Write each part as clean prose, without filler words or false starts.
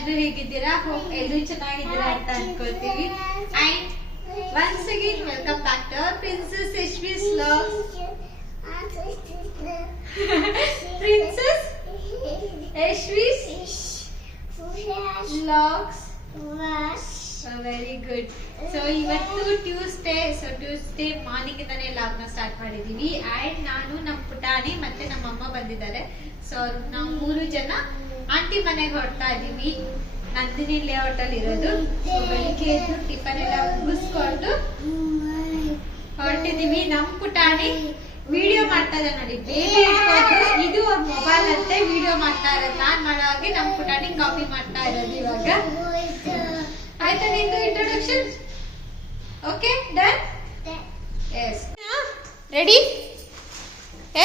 ಎಲ್ರು ಹೇಗಿದ್ದೀರಾ? ಹೋಪ್ ಎಲ್ರು ಚೆನ್ನಾಗಿದ್ದೀರಾ ಅಂತ ಅನ್ಕೊಳ್ತೀವಿ. And once again welcome back to our Princess Yashvi's vlogs. Princess Yashvi's vlogs. Very good. So ಇವತ್ತು ಟ್ಯೂಸ್ಡೇ ಮಾರ್ನಿಂಗ್ ಇಂದಾನೆ ಲಾಗ್ ನ ಸ್ಟಾರ್ಟ್ ಮಾಡಿದೀವಿ. ಅಂಡ್ ನಾನು ನಮ್ಮ ಪುಟಾಣಿ ಮತ್ತೆ ನಮ್ಮ ಅಮ್ಮ ಬಂದಿದ್ದಾರೆ. ಸೊ ನಾವು 3 ಜನ ಆಂಟಿ ಮನೆಗೆ ಹೊರಡ್ತಾ ಇದೀವಿ. ನಂದಿನಿ ಲೇಔಟ್ ಅಲ್ಲಿ ಇರೋದು. ಬೆಳಿಗ್ಗೆ ಎದ್ದು ಟಿಫನ್ ಎಲ್ಲ ಮುಗಿಸ್ಕೊಂಡು ಹೊರಟಿದೀವಿ. ನಮ್ಮ ಪುಟಾಣಿ ವಿಡಿಯೋ ಮಾಡ್ತಾ ಇದೆ ನೋಡಿ, ಬೇಬಿ ಇದು ಅವ್ರ ಮೊಬೈಲ್ ಅಂತೆ ವಿಡಿಯೋ ಮಾಡ್ತಾ ಇರೋದು. ನಾನ್ ಮಾಡೋ ಹಾಗೆ ನಮ್ಮ ಪುಟಾಣಿ ಕಾಪಿ ಮಾಡ್ತಾ ಇರೋದು ಇವಾಗ. ಆಯ್ತಾ ನಿಂದು introduction? Okay, done? Yes, ready?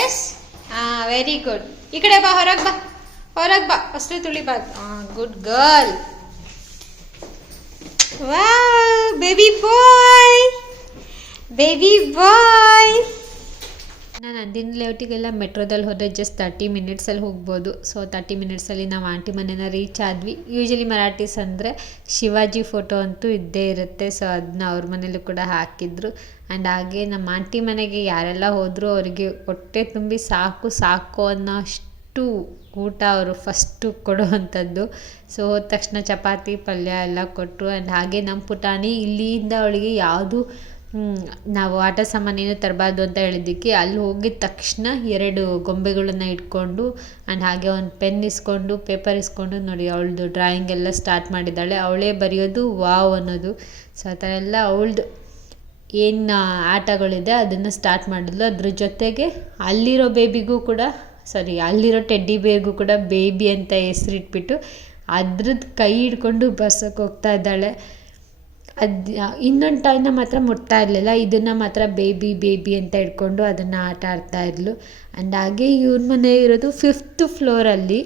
Yes, very good. ಈ ಕಡೆ ಬಾ, ಹೊರಗೆ ಬಾ, ಅಷ್ಟು ತುಳಿಬಾರ್ದು. Good girl. Wow, baby boy. ನಾನು ನಂದಿನಿ ಲೇಔಟಿಗೆಲ್ಲ ಮೆಟ್ರೋದಲ್ಲಿ ಹೋದರೆ ಜಸ್ಟ್ 30 ಮಿನಿಟ್ಸಲ್ಲಿ ಹೋಗ್ಬೋದು. ಸೊ 30 ಮಿನಿಟ್ಸಲ್ಲಿ ನಾವು ಆಂಟಿ ಮನೇನ ರೀಚ್ ಆದ್ವಿ. ಯೂಶಲಿ ಮರಾಠೀಸ್ ಅಂದರೆ ಶಿವಾಜಿ ಫೋಟೋ ಅಂತೂ ಇದ್ದೇ ಇರುತ್ತೆ. ಸೊ ಅದನ್ನ ಅವ್ರ ಮನೇಲೂ ಕೂಡ ಹಾಕಿದ್ರು. ಆ್ಯಂಡ್ ಹಾಗೆ ನಮ್ಮ ಆಂಟಿ ಮನೆಗೆ ಯಾರೆಲ್ಲ ಹೋದರೂ ಅವರಿಗೆ ಹೊಟ್ಟೆ ತುಂಬಿ ಸಾಕು ಅನ್ನೋಷ್ಟು ಊಟ ಅವರು ಫಸ್ಟು ಕೊಡೋವಂಥದ್ದು. ಸೊ ಹೋದ ತಕ್ಷಣ ಚಪಾತಿ ಪಲ್ಯ ಎಲ್ಲ ಕೊಟ್ಟರು. ಆ್ಯಂಡ್ ಹಾಗೆ ನಮ್ಮ ಪುಟಾಣಿ ಇಲ್ಲಿಂದ ಅವಳಿಗೆ ಯಾವುದು ನಾವು ಆಟ ಸಾಮಾನೇನು ತರಬಾರ್ದು ಅಂತ ಹೇಳಿದ್ದಕ್ಕೆ ಅಲ್ಲಿ ಹೋಗಿದ ತಕ್ಷಣ 2 ಗೊಂಬೆಗಳನ್ನು ಇಟ್ಕೊಂಡು ಆ್ಯಂಡ್ ಹಾಗೆ ಒಂದು ಪೆನ್ ಇಸ್ಕೊಂಡು ಪೇಪರ್ ಇಸ್ಕೊಂಡು ನೋಡಿ ಅವಳದು ಡ್ರಾಯಿಂಗ್ ಎಲ್ಲ ಸ್ಟಾರ್ಟ್ ಮಾಡಿದ್ದಾಳೆ. ಅವಳೇ ಬರೆಯೋದು ವಾವ್ ಅನ್ನೋದು. ಸೊ ಆ ಥರ ಎಲ್ಲ ಅವಳದು ಏನು ಆಟಗಳಿದೆ ಅದನ್ನು ಸ್ಟಾರ್ಟ್ ಮಾಡಿದ್ಲು. ಅದ್ರ ಜೊತೆಗೆ ಅಲ್ಲಿರೋ ಅಲ್ಲಿರೋ ಟೆಡ್ಡಿ ಬೇರ್ಗೂ ಕೂಡ ಬೇಬಿ ಅಂತ ಹೆಸರಿಟ್ಬಿಟ್ಟು ಅದ್ರದ್ದು ಕೈ ಹಿಡ್ಕೊಂಡು ಬರ್ಸೋಕೆ ಹೋಗ್ತಾ ಇದ್ದಾಳೆ. ಅದು ಇನ್ನೊಂದು ಟಾಯ್ನ ಮಾತ್ರ ಮುಟ್ತಾ ಇರಲಿಲ್ಲ, ಇದನ್ನು ಮಾತ್ರ ಬೇಬಿ ಅಂತ ಹಿಡ್ಕೊಂಡು ಅದನ್ನು ಆಟ ಆಡ್ತಾ ಇದ್ಲು. ಆ್ಯಂಡ್ ಹಾಗೆ ಇವ್ರ ಮನೆ ಇರೋದು 5th ಫ್ಲೋರಲ್ಲಿ.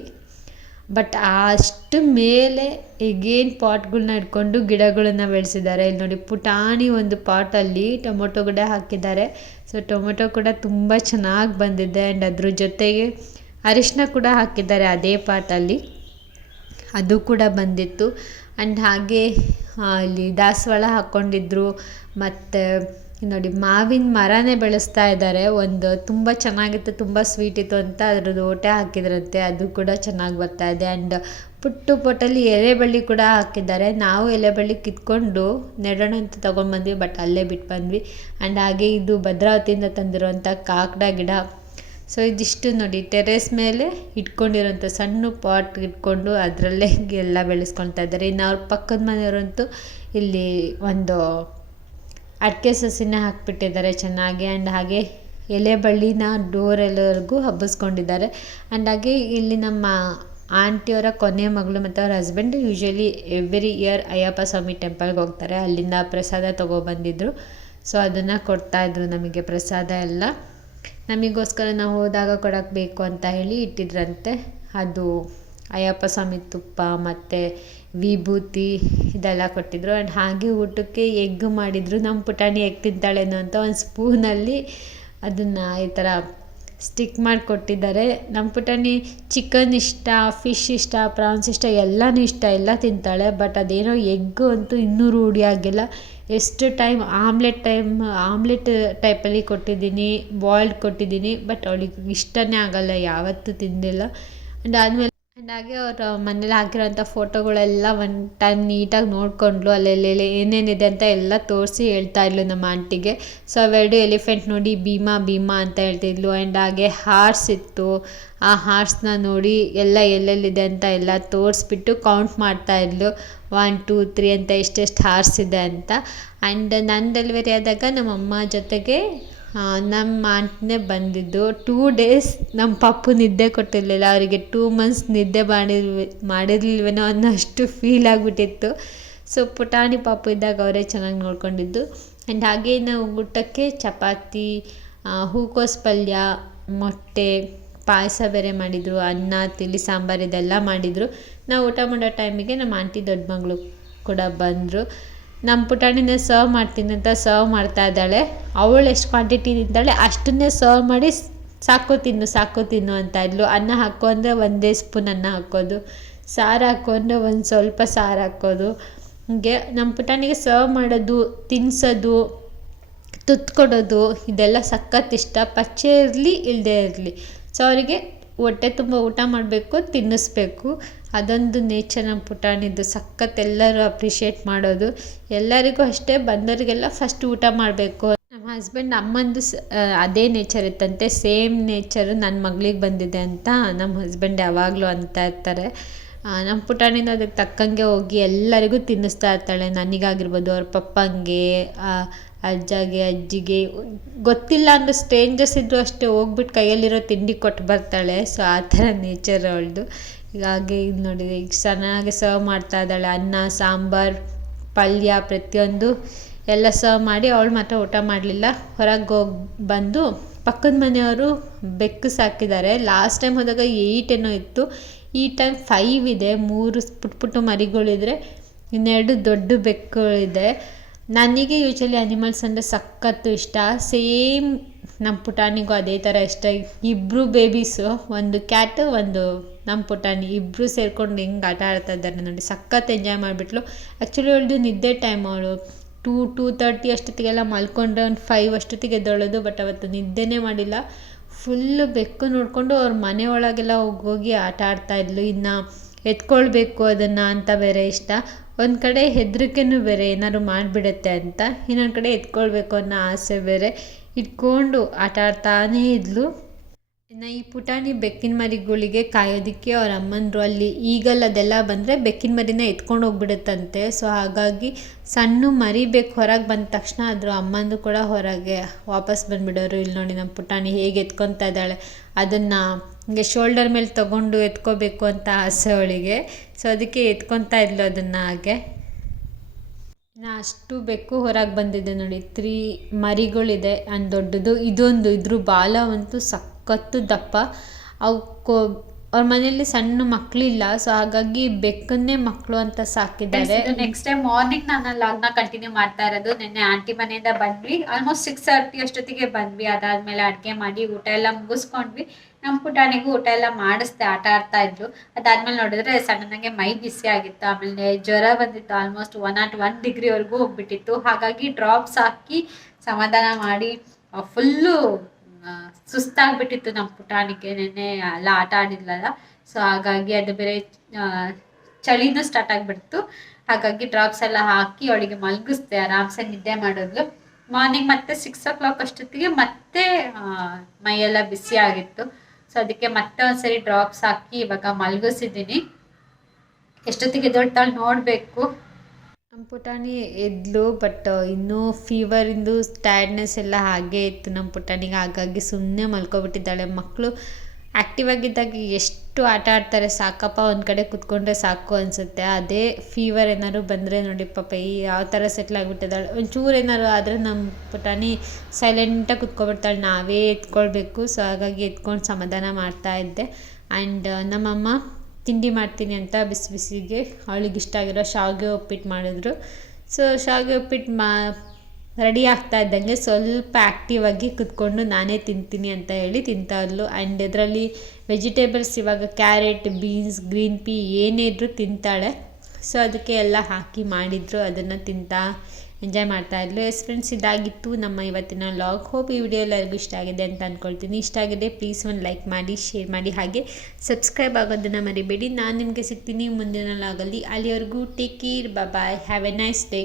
ಬಟ್ ಅಷ್ಟು ಮೇಲೆ ಈಗೇನು ಪಾಟ್ಗಳನ್ನ ಇಟ್ಕೊಂಡು ಗಿಡಗಳನ್ನು ಬೆಳೆಸಿದ್ದಾರೆ. ಇಲ್ಲಿ ನೋಡಿ ಪುಟಾಣಿ ಒಂದು ಪಾಟಲ್ಲಿ ಟೊಮೊಟೊ ಗಿಡ ಹಾಕಿದ್ದಾರೆ. ಸೊ ಟೊಮೊಟೊ ಕೂಡ ತುಂಬ ಚೆನ್ನಾಗಿ ಬಂದಿದೆ. ಆ್ಯಂಡ್ ಅದ್ರ ಜೊತೆಗೆ ಅರಿಶಿನ ಕೂಡ ಹಾಕಿದ್ದಾರೆ ಅದೇ ಪಾಟಲ್ಲಿ, ಅದು ಕೂಡ ಬಂದಿತ್ತು. ಆ್ಯಂಡ್ ಹಾಗೆ ಇಲ್ಲಿ ದಾಸವಾಳ ಹಾಕ್ಕೊಂಡಿದ್ರು. ಮತ್ತು ನೋಡಿ ಮಾವಿನ ಮರನೇ ಬೆಳೆಸ್ತಾ ಇದ್ದಾರೆ. ಒಂದು ತುಂಬ ಚೆನ್ನಾಗಿತ್ತು, ತುಂಬ ಸ್ವೀಟ್ ಇತ್ತು ಅಂತ ಅದ್ರದ್ದು ಓಟೆ ಹಾಕಿದ್ರಂತೆ, ಅದು ಕೂಡ ಚೆನ್ನಾಗಿ ಬರ್ತಾ ಇದೆ. ಆ್ಯಂಡ್ ಪುಟ್ಟು ಪೊಟ್ಟಲ್ಲಿ ಎಲೆಬಳ್ಳಿ ಕೂಡ ಹಾಕಿದ್ದಾರೆ. ನಾವು ಎಲೆಬಳ್ಳಿ ಕಿತ್ಕೊಂಡು ನೆಡೋಣ ಅಂತ ತೊಗೊಂಡ್ಬಂದ್ವಿ, ಬಟ್ ಅಲ್ಲೇ ಬಿಟ್ಟು ಬಂದ್ವಿ. ಆ್ಯಂಡ್ ಹಾಗೆ ಇದು ಭದ್ರಾವತಿಯಿಂದ ತಂದಿರುವಂಥ ಕಾಕಡ ಗಿಡ. ಸೊ ಇದಿಷ್ಟು ನೋಡಿ ಟೆರೇಸ್ ಮೇಲೆ ಇಟ್ಕೊಂಡಿರೋಂಥ ಸಣ್ಣ ಪಾಟ್ ಇಟ್ಕೊಂಡು ಅದರಲ್ಲೇ ಎಲ್ಲ ಬೆಳೆಸ್ಕೊಳ್ತಾ ಇದ್ದಾರೆ. ಇನ್ನು ಅವ್ರ ಪಕ್ಕದ ಮನೆಯವರಂತೂ ಇಲ್ಲಿ ಒಂದು ಅಡಿಕೆ ಸಸಿನ ಹಾಕ್ಬಿಟ್ಟಿದ್ದಾರೆ ಚೆನ್ನಾಗಿ. ಆ್ಯಂಡ್ ಹಾಗೆ ಎಲೆ ಬಳ್ಳಿನ ಡೋರ್ ಎಲ್ಲರಿಗೂ ಹಬ್ಬಿಸ್ಕೊಂಡಿದ್ದಾರೆ. ಆ್ಯಂಡ್ ಹಾಗೆ ಇಲ್ಲಿ ನಮ್ಮ ಆಂಟಿಯವರ ಕೊನೆಯ ಮಗಳು ಮತ್ತು ಅವ್ರ husband usually every year Ayyappa Swamy ಟೆಂಪಲ್ಗೆ ಹೋಗ್ತಾರೆ. ಅಲ್ಲಿಂದ ಪ್ರಸಾದ ತೊಗೊಬಂದಿದ್ರು. ಸೊ ಅದನ್ನು ಕೊಡ್ತಾಯಿದ್ರು ನಮಗೆ ಪ್ರಸಾದ ಎಲ್ಲ. ನಮಗೋಸ್ಕರ ನಾವು ಹೋದಾಗ ಕೊಡೋಕ್ಕೆ ಬೇಕು ಅಂತ ಹೇಳಿ ಇಟ್ಟಿದ್ರಂತೆ. ಅದು ಅಯ್ಯಪ್ಪ ಸ್ವಾಮಿ ತುಪ್ಪ ಮತ್ತು ವಿಭೂತಿ ಇದೆಲ್ಲ ಕೊಟ್ಟಿದ್ರು. ಆ್ಯಂಡ್ ಹಾಗೆ ಊಟಕ್ಕೆ ಎಗ್ ಮಾಡಿದರು. ನಮ್ಮ ಪುಟಾಣಿ ಎಗ್ ತಿಂತಾಳೇನೋ ಅಂತ ಒಂದು ಸ್ಪೂನಲ್ಲಿ ಅದನ್ನು ಈ ಥರ ಸ್ಟಿಕ್ ಮಾಡಿ ಕೊಟ್ಟಿದ್ದಾರೆ. ನಮ್ಮ ಪುಟಾಣಿ ಚಿಕನ್ ಇಷ್ಟ, ಫಿಶ್ ಇಷ್ಟ, ಪ್ರಾನ್ಸ್ ಇಷ್ಟ, ಎಲ್ಲನೂ ಇಷ್ಟ, ಎಲ್ಲ ತಿಂತಾಳೆ. ಬಟ್ ಅದೇನೋ ಎಗ್ಗು ಅಂತೂ ಇನ್ನೂ ರೂಢಿ ಆಗಿಲ್ಲ. ಎಷ್ಟು ಆಮ್ಲೆಟ್ ಟೈಪಲ್ಲಿ ಕೊಟ್ಟಿದ್ದೀನಿ, ಬಾಯ್ಲ್ಡ್ ಕೊಟ್ಟಿದ್ದೀನಿ, ಬಟ್ ಅವಳಿಗೆ ಇಷ್ಟನೇ ಆಗಲ್ಲ, ಯಾವತ್ತೂ ತಿಂದಿಲ್ಲ. ಆ್ಯಂಡ್ ಹಾಗೆ ಅವ್ರ ಮನೇಲಿ ಹಾಕಿರೋಂಥ ಫೋಟೋಗಳೆಲ್ಲ ಒಂದು ಟೈಮ್ ನೀಟಾಗಿ ನೋಡಿಕೊಂಡ್ಲು. ಅಲ್ಲೆಲ್ಲೆಲ್ಲಿ ಏನೇನಿದೆ ಅಂತ ಎಲ್ಲ ತೋರಿಸಿ ಹೇಳ್ತಾ ಇದ್ಲು ನಮ್ಮ ಆಂಟಿಗೆ. ಸೊ ಅವೆರಡು ಎಲಿಫೆಂಟ್ ನೋಡಿ ಭೀಮಾ ಅಂತ ಹೇಳ್ತಿದ್ಲು. ಆ್ಯಂಡ್ ಹಾಗೆ ಹಾರ್ಸ್ ಇತ್ತು, ಆ ಹಾರ್ಸ್ನ ನೋಡಿ ಎಲ್ಲ ಎಲ್ಲೆಲ್ಲಿದೆ ಅಂತ ಎಲ್ಲ ತೋರಿಸ್ಬಿಟ್ಟು ಕೌಂಟ್ ಮಾಡ್ತಾ ಇದ್ಲು. 1 2 3 ಅಂತ ಎಷ್ಟೆಷ್ಟು ಹಾರ್ಸ್ ಇದೆ ಅಂತ. ಆ್ಯಂಡ್ ನನ್ನ ಡೆಲಿವರಿ ಆದಾಗ ನಮ್ಮಮ್ಮ ಜೊತೆಗೆ ನಮ್ಮ ಆಂಟಿನೇ ಬಂದಿದ್ದು. 2 ಡೇಸ್ ನಮ್ಮ ಪಪ್ಪು ನಿದ್ದೆ ಕೊಟ್ಟಿರಲಿಲ್ಲ. ಅವರಿಗೆ 2 ಮಂತ್ಸ್ ನಿದ್ದೆ ಮಾಡಿರ್ಲಿಲ್ವೇನೋ ಅನ್ನೋಷ್ಟು ಫೀಲ್ ಆಗಿಬಿಟ್ಟಿತ್ತು. ಸೊ ಪುಟಾಣಿ ಪಾಪು ಇದ್ದಾಗ ಅವರೇ ಚೆನ್ನಾಗಿ ನೋಡ್ಕೊಂಡಿದ್ದು. ಆ್ಯಂಡ್ ಹಾಗೆ ನಾವು ಊಟಕ್ಕೆ ಚಪಾತಿ, ಹೂಕೋಸು ಪಲ್ಯ, ಮೊಟ್ಟೆ, ಪಾಯಸ ಬೇರೆ ಮಾಡಿದರು, ಅನ್ನ, ತಿಳಿ ಸಾಂಬಾರು ಇದೆಲ್ಲ ಮಾಡಿದರು. ನಾವು ಊಟ ಮಾಡೋ ಟೈಮಿಗೆ ನಮ್ಮ ಆಂಟಿ ದೊಡ್ಡ ಮಗಳು ಕೂಡ ಬಂದರು. ನಮ್ಮ ಪುಟಾಣಿನ ಸರ್ವ್ ಮಾಡ್ತೀನಿ ಅಂತ ಸರ್ವ್ ಮಾಡ್ತಾ ಇದ್ದಾಳೆ. ಅವಳು ಎಷ್ಟು ಕ್ವಾಂಟಿಟಿ ತಿಂತಾಳೆ ಅಷ್ಟನ್ನೇ ಸರ್ವ್ ಮಾಡಿ ಸಾಕು ತಿನ್ನು ಅಂತ ಇದ್ಲು. ಅನ್ನ ಹಾಕೋ ಅಂದರೆ ಒಂದೇ ಸ್ಪೂನ್ ಅನ್ನ ಹಾಕೋದು, ಸಾರು ಹಾಕೋ ಅಂದರೆ ಒಂದು ಸ್ವಲ್ಪ ಸಾರು ಹಾಕೋದು. ಹೀಗೆ ನಮ್ಮ ಪುಟಾಣಿಗೆ ಸರ್ವ್ ಮಾಡೋದು, ತಿನ್ನಿಸೋದು, ತುತ್ತು ಕೊಡೋದು ಇದೆಲ್ಲ ಸಖತ್ ಇಷ್ಟ. ಪಚ್ಚೆ ಇರಲಿ ಇಲ್ಲದೇ ಇರಲಿ, ಸೊ ಅವರಿಗೆ ಹೊಟ್ಟೆ ತುಂಬ ಊಟ ಮಾಡಬೇಕು, ತಿನ್ನಿಸ್ಬೇಕು. ಅದೊಂದು ನೇಚರ್ ನಮ್ಮ ಪುಟಾಣಿದ್ದು. ಸಖತ್ ಎಲ್ಲರೂ ಅಪ್ರಿಷಿಯೇಟ್ ಮಾಡೋದು. ಎಲ್ಲರಿಗೂ ಅಷ್ಟೇ, ಬಂದವರಿಗೆಲ್ಲ ಫಸ್ಟ್ ಊಟ ಮಾಡಬೇಕು. ನಮ್ಮ ಹಸ್ಬೆಂಡ್ ಅಮ್ಮಂದು ಅದೇ ನೇಚರ್ ಇತ್ತಂತೆ, ಸೇಮ್ ನೇಚರು ನನ್ನ ಮಗಳಿಗೆ ಬಂದಿದೆ ಅಂತ ನಮ್ಮ ಹಸ್ಬೆಂಡ್ ಯಾವಾಗಲೂ ಅಂತ ಇರ್ತಾರೆ. ನಮ್ಮ ಪುಟಾಣಿನ ಅದಕ್ಕೆ ತಕ್ಕಂಗೆ ಹೋಗಿ ಎಲ್ಲರಿಗೂ ತಿನ್ನಿಸ್ತಾ ಇರ್ತಾಳೆ. ನನಗಾಗಿರ್ಬೋದು, ಅವ್ರ ಪಪ್ಪಂಗೆ, ಅಜ್ಜಗೆ, ಅಜ್ಜಿಗೆ, ಗೊತ್ತಿಲ್ಲ ಅಂದರೆ ಸ್ಟ್ರೇಂಜರ್ಸ್ ಇದ್ದರೂ ಅಷ್ಟೇ ಹೋಗ್ಬಿಟ್ಟು ಕೈಯಲ್ಲಿರೋ ತಿಂಡಿ ಕೊಟ್ಟು ಬರ್ತಾಳೆ. ಸೊ ಆ ಥರ ನೇಚರ್ ಅವಳದು. ಹೀಗಾಗಿ ಇದು ನೋಡಿ, ಈಗ ಚೆನ್ನಾಗಿ ಸರ್ವ್ ಮಾಡ್ತಾ ಇದ್ದಾಳೆ. ಅನ್ನ, ಸಾಂಬಾರು, ಪಲ್ಯ ಪ್ರತಿಯೊಂದು ಎಲ್ಲ ಸರ್ವ್ ಮಾಡಿ ಅವಳು ಮಾತ್ರ ಊಟ ಮಾಡಲಿಲ್ಲ. ಹೊರಗೆ ಹೋಗಿ ಬಂದು ಪಕ್ಕದ ಮನೆಯವರು ಬೆಕ್ಕು ಸಾಕಿದ್ದಾರೆ. ಲಾಸ್ಟ್ ಟೈಮ್ ಹೋದಾಗ 8 ಏನೋ ಇತ್ತು, ಈ ಟೈಮ್ 5 ಇದೆ. 3 ಪುಟ್ಟ ಮರಿಗಳಿದ್ರೆ, ಇನ್ನೆರಡು ದೊಡ್ಡ ಬೆಕ್ಕುಗಳಿದೆ. ನನಗೆ ಯೂಶ್ವಲಿ ಅನಿಮಲ್ಸ್ ಅಂದರೆ ಸಖತ್ತು ಇಷ್ಟ. ಸೇಮ್ ನಮ್ಮ ಪುಟಾಣಿಗೂ ಅದೇ ಥರ ಇಷ್ಟ. ಇಬ್ಬರು ಬೇಬೀಸು, ಒಂದು ಕ್ಯಾಟು, ಒಂದು ನಮ್ಮ ಪುಟಾಣಿ, ಇಬ್ಬರು ಸೇರ್ಕೊಂಡು ಹೆಂಗೆ ಆಟ ಆಡ್ತಾ ಇದ್ದಾರೆ ನೋಡಿ, ಸಖತ್ ಎಂಜಾಯ್ ಮಾಡಿಬಿಟ್ಲು. ಆ್ಯಕ್ಚುಲಿ ಅವಳದು ನಿದ್ದೆ ಟೈಮ್, ಅವಳು 2:30 ಅಷ್ಟೊತ್ತಿಗೆಲ್ಲ ಮಲ್ಕೊಂಡ್ರೆ ಒಂದು 5 ಅಷ್ಟೊತ್ತಿಗೆ ಎದ್ದೊಳೋದು. ಬಟ್ ಅವತ್ತು ನಿದ್ದೆನೇ ಮಾಡಿಲ್ಲ. ಫುಲ್ಲು ಬೆಕ್ಕು ನೋಡಿಕೊಂಡು ಅವ್ರ ಮನೆ ಒಳಗೆಲ್ಲ ಹೋಗಿ ಆಟ ಆಡ್ತಾಯಿದ್ಲು. ಇನ್ನು ಎತ್ಕೊಳ್ಬೇಕು ಅದನ್ನು ಅಂತ ಬೇರೆ ಇಷ್ಟ. ಒಂದು ಕಡೆ ಹೆದರಿಕೆನೂ ಬೇರೆ, ಏನಾದ್ರು ಮಾಡಿಬಿಡುತ್ತೆ ಅಂತ. ಇನ್ನೊಂದು ಕಡೆ ಎತ್ಕೊಳ್ಬೇಕು ಅನ್ನೋ ಆಸೆ ಬೇರೆ. ಇಟ್ಕೊಂಡು ಆಟ ಆಡ್ತಾನೇ ಇದ್ಲು. ಇನ್ನು ಈ ಪುಟಾಣಿ ಬೆಕ್ಕಿನ ಮರಿಗಳಿಗೆ ಕಾಯೋದಕ್ಕೆ ಅವ್ರ ಅಮ್ಮಂದರು ಅಲ್ಲಿ ಈಗಲ್ ಅದೆಲ್ಲ ಬಂದರೆ ಬೆಕ್ಕಿನ ಮರಿನ ಎತ್ಕೊಂಡು ಹೋಗ್ಬಿಡುತ್ತಂತೆ. ಸೊ ಹಾಗಾಗಿ ಸಣ್ಣ ಮರಿ ಬೇಕು ಹೊರಗೆ ಬಂದ ತಕ್ಷಣ ಅದ್ರ ಅಮ್ಮಂದು ಕೂಡ ಹೊರಗೆ ವಾಪಸ್ ಬಂದುಬಿಡೋರು. ಇಲ್ಲಿ ನೋಡಿ ನಮ್ಮ ಪುಟಾಣಿ ಹೇಗೆ ಎತ್ಕೊತಾ ಇದ್ದಾಳೆ. ಅದನ್ನು ಹಿಂಗೆ ಶೋಲ್ಡರ್ ಮೇಲೆ ತೊಗೊಂಡು ಎತ್ಕೋಬೇಕು ಅಂತ ಆಸೆ ಅವಳಿಗೆ. ಸೊ ಅದಕ್ಕೆ ಎತ್ಕೊತಾ ಇದ್ಲು ಅದನ್ನು. ಹಾಗೆ ಇನ್ನು ಅಷ್ಟು ಬೆಕ್ಕು ಹೊರಗೆ ಬಂದಿದೆ ನೋಡಿ. 3 ಮರಿಗಳಿದೆ ಅಂದ್ ದೊಡ್ಡದು. ಇದ್ರ ಬಾಲವಂತೂ ಸಖತ್ತು ದಪ್ಪ. ಅವಕ್ಕೂ ಅವ್ರ ಮನೆಯಲ್ಲಿ ಸಣ್ಣ ಮಕ್ಕಳಿಲ್ಲ, ಸೊ ಹಾಗಾಗಿ ಬೆಕ್ಕನ್ನೇ ಮಕ್ಕಳು ಅಂತ ಸಾಕಿದ್ದಾರೆ. ನೆಕ್ಸ್ಟ್ ಟೈಮ್ ಮಾರ್ನಿಂಗ್ ನಾನು ಲಾಗ್ನ ಕಂಟಿನ್ಯೂ ಮಾಡ್ತಾ ಇರೋದು. ನಿನ್ನೆ ಆಂಟಿ ಮನೆಯಿಂದ ಬಂದ್ವಿ, ಆಲ್ಮೋಸ್ಟ್ 6:30 ಅಷ್ಟೊತ್ತಿಗೆ ಬಂದ್ವಿ. ಅದಾದ್ಮೇಲೆ ಅಡುಗೆ ಮಾಡಿ ಊಟ ಎಲ್ಲ ಮುಗಿಸ್ಕೊಂಡ್ವಿ. ನಮ್ಮ ಪುಟಾಣಿಗೂ ಊಟ ಎಲ್ಲ ಮಾಡಿಸ್ದೆ, ಆಟ ಆಡ್ತಾ ಇದ್ರು. ಅದಾದ್ಮೇಲೆ ನೋಡಿದ್ರೆ ಸಡನ್ನಾಗೆ ಮೈ ಬಿಸಿ ಆಗಿತ್ತು, ಆಮೇಲೆ ಜ್ವರ ಬಂದಿತ್ತು. ಆಲ್ಮೋಸ್ಟ್ 101 ಡಿಗ್ರಿವರೆಗೂ ಹೋಗ್ಬಿಟ್ಟಿತ್ತು. ಹಾಗಾಗಿ ಡ್ರಾಪ್ಸ್ ಹಾಕಿ ಸಮಾಧಾನ ಮಾಡಿ ಫುಲ್ಲು ಸುಸ್ತಾಗ್ಬಿಟ್ಟಿತ್ತು ನಮ್ಮ ಪುಟಾಣಿಗೆ. ನೆನ್ನೆ ಎಲ್ಲ ಆಟ ಆಡಿದ್ಲಲ್ಲ, ಸೊ ಹಾಗಾಗಿ ಅದು ಬೇರೆ ಚಳಿನೂ ಸ್ಟಾರ್ಟ್ ಆಗಿಬಿಡ್ತು. ಹಾಗಾಗಿ ಡ್ರಾಪ್ಸ್ ಎಲ್ಲ ಹಾಕಿ ಅವಳಿಗೆ ಮಲಗಿಸ್ದೆ, ಆರಾಮ್ಸೆ ನಿದ್ದೆ ಮಾಡಿದ್ಲು. ಮಾರ್ನಿಂಗ್ ಮತ್ತೆ 6 o'clock ಅಷ್ಟೊತ್ತಿಗೆ ಮತ್ತೆ ಮೈಯೆಲ್ಲ ಬಿಸಿ ಆಗಿತ್ತು. ಸೊ ಅದಕ್ಕೆ ಮತ್ತೆ ಒಂದ್ಸರಿ ಡ್ರಾಪ್ಸ್ ಹಾಕಿ ಇವಾಗ ಮಲಗಿಸಿದ್ದೀನಿ. ಎಷ್ಟೊತ್ತಿಗೆ ಎದ್ದೊಳ್ತಾಳೆ ನೋಡಬೇಕು. ನಮ್ಮ ಪುಟಾಣಿ ಎದ್ಲು, ಬಟ್ ಇನ್ನೂ ಫೀವರಿಂದು ಟಯರ್ಡ್ನೆಸ್ ಎಲ್ಲ ಹಾಗೇ ಇತ್ತು ನಮ್ಮ ಪುಟಾಣಿಗೆ. ಹಾಗಾಗಿ ಸುಮ್ಮನೆ ಮಲ್ಕೊಬಿಟ್ಟಿದ್ದಾಳೆ. ಮಕ್ಕಳು ಆ್ಯಕ್ಟಿವ್ ಆಗಿದ್ದಾಗ ಎಷ್ಟು ಆಟ ಆಡ್ತಾರೆ, ಸಾಕಪ್ಪ ಒಂದು ಕಡೆ ಕೂತ್ಕೊಂಡ್ರೆ ಸಾಕು ಅನಿಸುತ್ತೆ. ಅದೇ ಫೀವರ್ ಏನಾದ್ರು ಬಂದರೆ ನೋಡಿ ಪಾಪ ಯಾವ ಥರ ಸೆಟ್ಲ್ ಆಗಿಬಿಟ್ಟಿದ್ದಾಳೆ. ಒಂಚೂರು ಏನಾದ್ರು ಆದರೆ ನಮ್ಮ ಪುಟಾಣಿ ಸೈಲೆಂಟಾಗಿ ಕುತ್ಕೊಬಿಡ್ತಾಳೆ, ನಾವೇ ಎತ್ಕೊಳ್ಬೇಕು. ಸೊ ಹಾಗಾಗಿ ಎತ್ಕೊಂಡು ಸಮಾಧಾನ ಮಾಡ್ತಾಯಿದ್ದೆ. ಆ್ಯಂಡ್ ನಮ್ಮಮ್ಮ ತಿಂಡಿ ಮಾಡ್ತೀನಿ ಅಂತ ಬಿಸಿ ಬಿಸಿಗೆ ಅವಳಿಗೆ ಇಷ್ಟ ಆಗಿರೋ ಶಾವಿಗೆ ಉಪ್ಪಿಟ್ಟು ಮಾಡಿದ್ರು. ಸೊ ಶಾವಿಗೆ ಉಪ್ಪಿಟ್ಟು ರೆಡಿ ಆಗ್ತಾ ಇದ್ದಂಗೆ ಸ್ವಲ್ಪ ಆ್ಯಕ್ಟಿವ್ ಆಗಿ ಕುತ್ಕೊಂಡು ನಾನೇ ತಿಂತೀನಿ ಅಂತ ಹೇಳಿ ತಿಂತಾ ಇದ್ಲು. ಆ್ಯಂಡ್ ಇದರಲ್ಲಿ ವೆಜಿಟೇಬಲ್ಸ್ ಇವಾಗ ಕ್ಯಾರೆಟ್, ಬೀನ್ಸ್, ಗ್ರೀನ್ ಪೀ ಏನೇ ಇದ್ದರೂ ತಿಂತಾಳೆ. ಸೊ ಅದಕ್ಕೆ ಎಲ್ಲ ಹಾಕಿ ಮಾಡಿದ್ರು, ಅದನ್ನು ತಿಂತಾ ಎಂಜಾಯ್ ಮಾಡ್ತಾಯಿದ್ಲು. ಎಸ್ ಫ್ರೆಂಡ್ಸ್, ಇದಾಗಿತ್ತು ನಮ್ಮ ಇವತ್ತಿನ ಲಾಗ್. ಹೋಪ್ ಈ ವಿಡಿಯೋ ಎಲ್ಲರಿಗೂ ಇಷ್ಟ ಆಗಿದೆ ಅಂತ ಅಂದ್ಕೊಳ್ತೀನಿ. ಇಷ್ಟ ಆಗಿದೆ ಪ್ಲೀಸ್ ಒಂದು ಲೈಕ್ ಮಾಡಿ, ಶೇರ್ ಮಾಡಿ, ಹಾಗೆ ಸಬ್ಸ್ಕ್ರೈಬ್ ಆಗೋದನ್ನು ಮರಿಬೇಡಿ. ನಾನು ನಿಮಗೆ ಸಿಗ್ತೀನಿ ಮುಂದಿನ ಲಾಗಲ್ಲಿ. ಅಲ್ಲಿವರೆಗೂ take care, bye, have a nice day.